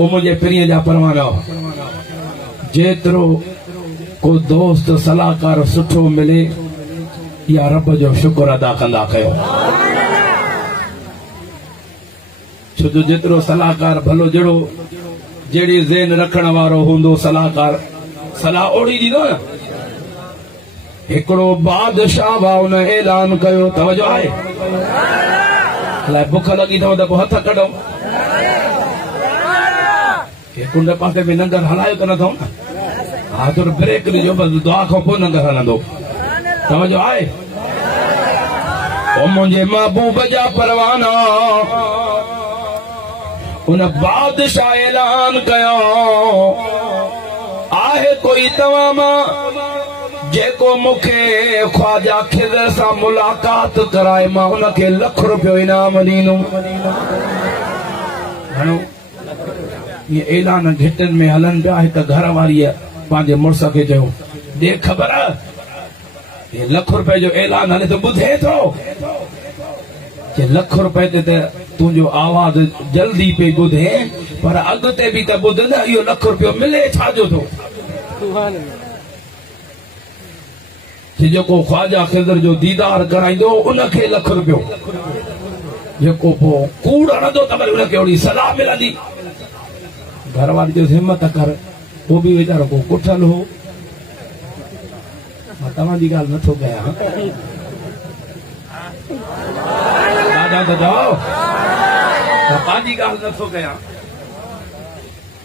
ओ मुझे प्रिय जा परवाना जेतरो को दोस्त सलाहकार सुठो मिले या रब जो शुक्र अदा कंदा कयो छो जो जेतरो सलाहकार भलो जड़ो जेड़ी ज़हन रखण वारो हुंदो सलाहकार सलाह ओड़ी दींदो न एकड़ो बादशाह वा उन ऐलान कयो तवजो आहे अलाए बुख लगी अथव त पोइ हथ कढो के कुंड पासे में नंगर हलायो त नथो न हा थोरो ब्रेक ॾिजो बसि दुआ खां पोइ नंगर हलंदो तवजो आहे ओ मुंहिंजे महबूब जा परवाना उन बादशाह ऐलान कयो आहे कोई तव्हां मां जेको मूंखे ख्वाजा खिज़र सां मुलाक़ात कराए मां उनखे ₹1,00,000 इनाम ॾींदुमि घणो ये ऐलान घिटनि में हलनि पिया हिकु घर वारीअ पंहिंजे मुड़ुस खे चयो दे ख़बर ये ₹1,00,000 जो ऐलान हले त ॿुधे थो कि ₹1,00,000 ते त तुंहिंजो आवाज़ जल्दी पे ॿुधे पर अॻिते बि त ॿुध न इहो ₹1,00,000 मिले छाजो थो जेको ख्वाजा खिज़र जो दीदार कराईंदो उनखे ₹1,00,000 जेको पोइ कूड़ हणंदो त वरी उनखे ओड़ी सलाह मिलंदी घर वारी जो हिम्मत कर वो भी वीचारो को कुठल हो मां तव्हांजी ॻाल्हि नथो कयां ॾाढा त चओ पंहिंजी ॻाल्हि नथो कयां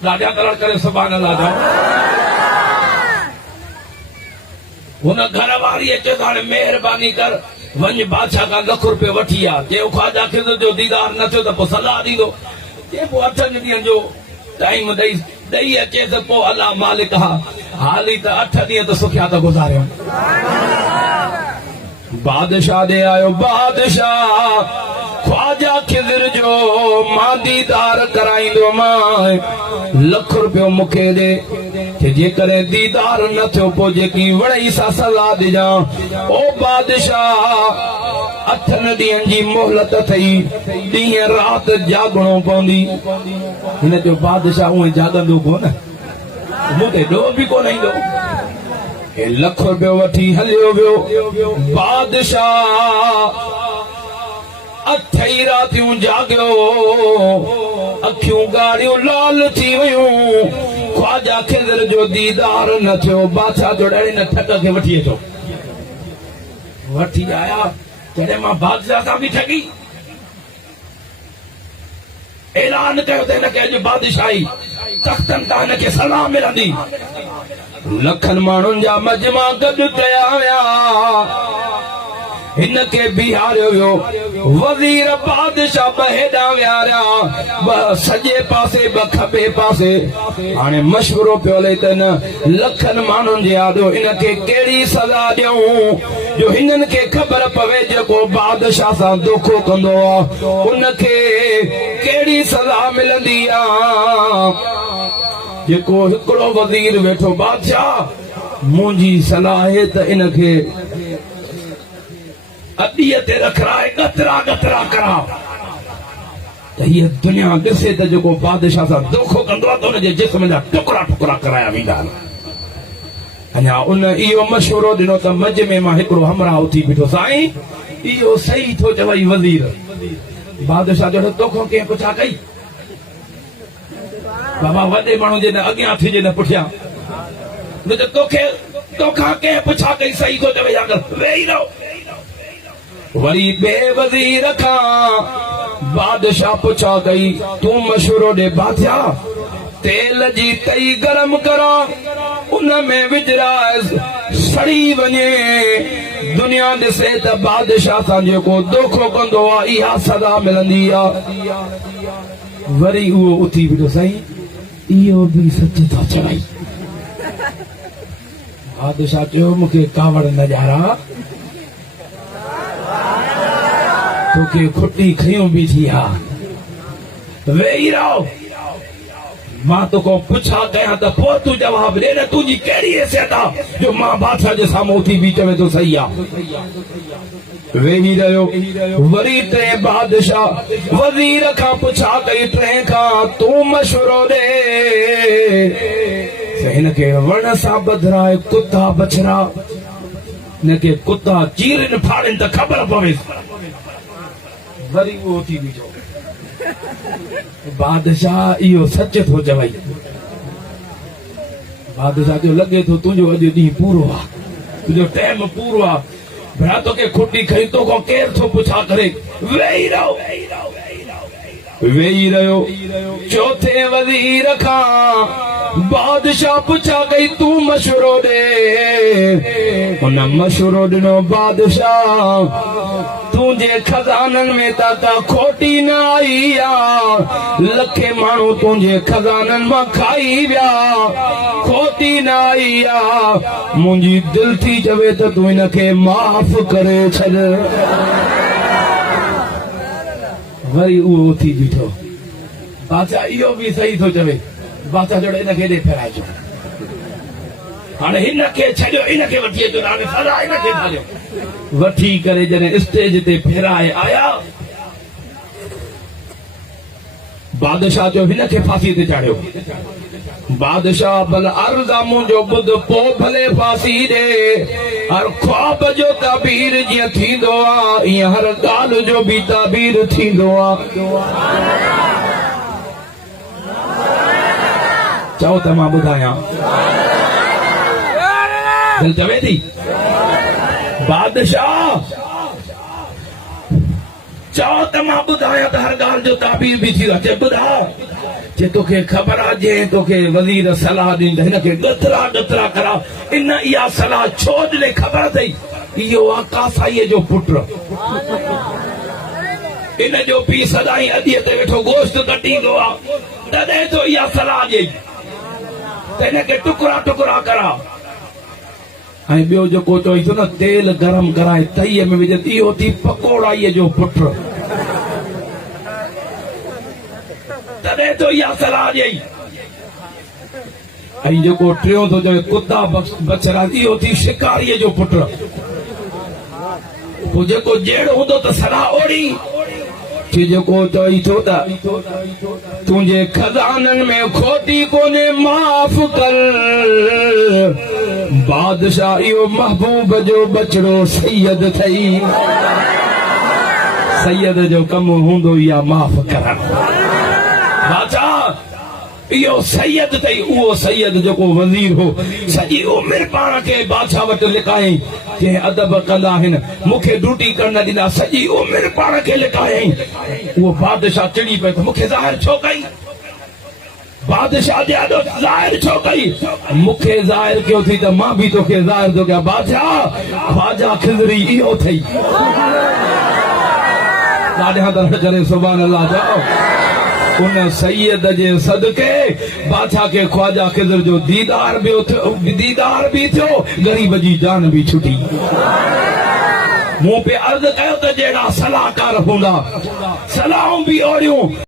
ॾाढा करण करे सुभाणे अल्लाह चओ हुन घर वारी अचे त हाणे महिरबानी कर वञ बादशाह खां ₹1,00,000 वठी आ जे ख्वाजा खिज़र जो दीदार न थियो त पोइ सलाह ॾींदो जे पोइ 8 ॾींहंनि जो टाइम ॾेई अचे त पोइ अलाह मालिक हाली त 8 ॾींहं त सुखिया त गुज़ारियो बादशाह ॾे आयो बादशाह ख्वाजा खिज़र जो मां दीदार कराईंदो मां ₹1,00,000 मूंखे ॾे कि जेकॾहिं दीदार न थियो पोइ जेकी वणई सां सलाह ॾिजां ओ बादशाह 8 ॾींहंनि जी मोहलत अथई ॾींहं राति जागणो पवंदी हिन जो बादशाह उहे जागंदो कोन मूं ते ॾोह बि कोन ईंदो ₹1,00,000 वठी हलियो वियो बादशाह अठई रातियूं जागियो अखियूं ॻाढ़ियूं लाल थी वयूं ख्वाजा खिज़र जो दीदार न थियो बादशाह जो ॾाढे न ठग खे वठी अचो वठी आया जॾहिं मां बादशाह सां बि ठगी ऐलान कयो त हिनखे अॼु बादशाही तख़्तनि तां हिनखे सलाह मिलंदी लखनि माण्हुनि जा मजमा गॾु कया विया हिनखे बिहारियो वियो वज़ीर बादशाह बहेॾा विहारिया सॼे पासे ॿ खॿे पासे हाणे मशवरो पियो हले त न लखनि माण्हुनि जे आॾो हिनखे कहिड़ी सज़ा ॾियूं जो हिननि खे ख़बर पवे जेको बादशाह सां धोखो कंदो आहे उनखे कहिड़ी सज़ा मिलंदी आहे जेको हिकिड़ो वज़ीर वेठो बादशाह मुंहिंजी सलाह आहे त इनखे अॾीअ ते रखराए गतरा गतरा करा त हीअ दुनिया ॾिसे त जेको बादशाह सां धोखो कंदो आहे त हुनजे जिस्म जा टुकड़ा टुकड़ा कराया वेंदा आहिनि अञा उन इहो मशवरो ॾिनो त मजमे मां हिकिड़ो हमराह उथी बीठो साईं इहो सही थो चवई वज़ीर बादशाह जो तोखो कंहिं पुछा कई बाबा वॾे माण्हू जे न अॻियां थिजे न पुठियां न त तोखां कंहिं पुछा कई सही थो चवई अगरि वेही रहो वरी ॿिए वज़ीर खां बादशाह पुछा कई तूं मशवरो ॾे बादशाह तेल जी तई गरम करा उन में विझराए सड़ी वञे दुनिया ॾिसे त बादशाह सां जेको धोखो कंदो आहे इहा सज़ा मिलंदी आहे वरी उहो उथी बीठो साईं इहो बि सच थो चवई बादशाह चयो मूंखे कावड़ न ॼाणा तोखे खुटी खयूं बि थी हा वेही रहो मां तो को पुछा कया त पोइ तू जवाब ॾे न तुंहिंजी कहिड़ी हैसियत आहे जो मां बादशाह जे साम्हूं थी बीच में तो सही आहे वेही रहियो वरी टे बादशाह वज़ीर खां पुछा कई टे खां तूं मशवरो ॾे हिनखे वण सां बदिराए कुता बछड़ा हिनखे कुता चीरनि फाड़नि त ख़बर पवे वरी उहो थी बीठो बादशाह इहो सच थो चवई बादशाह जो लॻे थो तुंहिंजो अॼु ॾींहुं पूरो आहे तुंहिंजो टाइम पूरो आहे भला तोखे खुटी खई तो को केर थो पुछा करे वेही रहियो चौथे वज़ीर खां बादशाह पुछा कई तूं मशवरो ॾे हुन मशवरो ॾिनो बादशाह तुंहिंजे खज़ाननि में त खोटी न आई आहे लखे माण्हू तुंहिंजे खज़ाननि मां खाई विया खोटी न आई आहे मुंहिंजी दिलि थी चवे त तूं हिनखे माफ़ करे छॾ वरी उहो थी बीठो बादशाह इहो बि सही थो चवे बादशाह जोड़े हिनखे ॾे फेराइजो हाणे हिनखे छॾियो हिनखे वठी अचो हाणे सदा हिनखे छॾियो वठी करे जॾहिं स्टेज ते फेराए आया बादशाह जो हिनखे फांसी ते चाढ़ियो बादशाह भल अर्ज़ आहे मुंहिंजो ॿुध पोइ भले फांसी ॾे हर ख्वाब जो ताबीर जीअं थींदो आहे ईअं हर ॻाल्हि जो बि ताबीर थींदो आहे चओ त मां ॿुधायां दिलि चवे थी बादशाह चओ त मां ॿुधायां त हर ॻाल्हि जो ताबीर बि थींदो आहे ॿुधाओ जे तोखे ख़बर आहे जे तोखे वज़ीर सलाह ॾिनी त हिनखे ॻतरा करा इन इहा सलाह छो ॾिने ख़बर अथई इहो आहे कासाईअ जो पुटु इन जो पीउ सदाईं अदीअ ते वेठो गोश्त कटींदो आहे तॾहिं तो इहा सलाह ॾेई त हिनखे टुकड़ा टुकड़ा करा ऐं ॿियो जेको चई थो न तेल गरम कराए तईअ में विझ इहो थी पकोड़ाईअ जो पुटु तॾहिं तो इहा सलाह ॾेई ऐं जेको टियों थो चवे कुता बछड़ा इहो थी शिकारीअ जो पुटु पोइ जेको जहिड़ो हूंदो त सलाह ओड़ी जेको चई थो त तुंहिंजे खज़ाननि में खोटी कोन्हे माफ़ कर बादशाह इहो महबूब जो बचड़ो सैयद थई सैयद जो कमु हूंदो इहा माफ़ करणु बादशाह इहो सैयद अथई उहो सैयद जेको वज़ीर हो सॼी उमिरि पाण खे बादशाह वटि लिकायईं कंहिं अदब कंदा आहिनि मूंखे ड्यूटी करण ॾिना सॼी उमिरि पाण खे लिकायईं उहो बादशाह चिड़ी पियो त मूंखे ज़ाहिर छो कई बादशाह ॾाढो ज़ाहिर छो कई मूंखे ज़ाहिर कयो थी त मां बि तोखे ज़ाहिर थो कयां बादशाह ख्वाजा खिज़री इहो अथई ॾाढे हथ करे सुभाणे अल्लाह जाओ उन सैयद जे सदके बादशाह के ख्वाजा खिज़र जो दीदार भी थियो गरीब जी जान भी छुटी मूं पे अर्ज़ कयो त जहिड़ा सलाहकार हूंदा सलाहूं बि ओड़ियूं